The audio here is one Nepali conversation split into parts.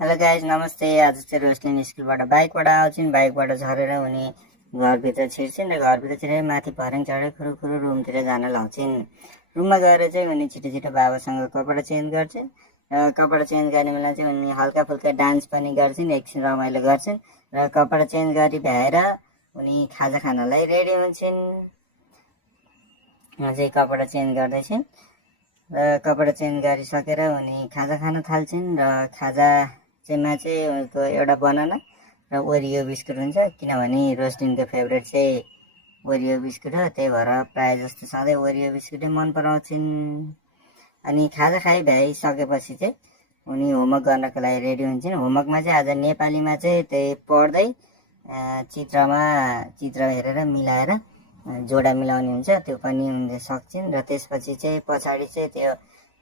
हेलो गाइज नमस्ते। आज चाहिँ रोस्लिन स्कुलबाट बाइकबाट आउँछिन्। बाइकबाट झरेर उनी घरभित्र छिर्छिन् र घरभित्र छिरेर माथि भर्याङ चढेर खुरुखुरु रुमतिर जान लाउँछिन्। रुममा गएर चाहिँ उनी छिटो छिटो बाबासँग कपडा चेन्ज गर्छिन् र कपडा चेन्ज गर्ने बेला चाहिँ उनी हल्का फुल्का डान्स पनि गर्छिन्, एकछिन रमाइलो गर्छिन् र कपडा चेन्ज गरी भ्याएर उनी खाजा खानलाई रेडी हुन्छन्। चाहिँ कपडा चेन्ज गर्दैछिन् र कपडा चेन्ज गरिसकेर उनी खाजा खान थाल्छिन् र खाजा मा चाहिँ उनको एउटा बनाना र ओरियो बिस्कुट हुन्छ, किनभने रोस्लिनको फेभरेट चाहिँ ओरियो बिस्कुट हो। त्यही भएर प्रायः जस्तो सधैँ ओरियो बिस्कुटै मन पराउँछिन्। अनि खाजा खाइ भ्याइसकेपछि चाहिँ उनी होमवर्क गर्नको लागि रेडी हुन्छन्। होमवर्कमा चाहिँ आज नेपालीमा चाहिँ त्यही पढ्दै चित्र हेरेर मिलाएर जोडा मिलाउने हुन्छ, त्यो पनि उनले सक्छिन्। र त्यसपछि चाहिँ पछाडि चाहिँ त्यो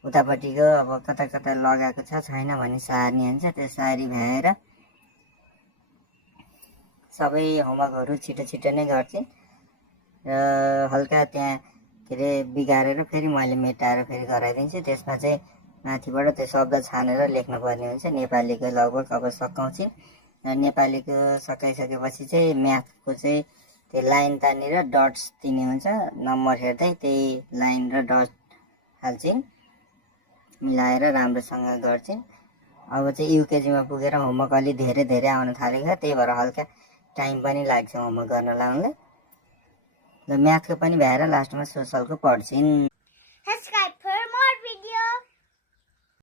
उतापट्टिको अब कता कता लगाएको छ छैन भने सार्ने हुन्छ, त्यो सारी भ्याएर सबै होमवर्कहरू छिटो छिटो नै गर्छिन् र हल्का त्यहाँ के अरे बिगारेर फेरि मैले मेटाएर फेरि गराइदिन्छु। त्यसमा चाहिँ माथिबाट त्यो शब्द छानेर लेख्नुपर्ने हुन्छ। नेपालीको लगभग अब सकाउँछिन् र नेपालीको सकाइसकेपछि चाहिँ म्याथको चाहिँ त्यो लाइन तानेर डट्स दिने हुन्छ, नम्बर हेर्दै त्यही लाइन र डट हाल्छिन्, मिलाएर राम्रोसँग गर्छिन्। अब चाहिँ युकेजीमा पुगेर होमवर्क अलि धेरै आउन थालेको छ, त्यही भएर हल्का टाइम पनि लाग्छ होमवर्क गर्न लाउनलाई र म्याथको पनि भ्याएर लास्टमा सोसलको पढ्छिन्।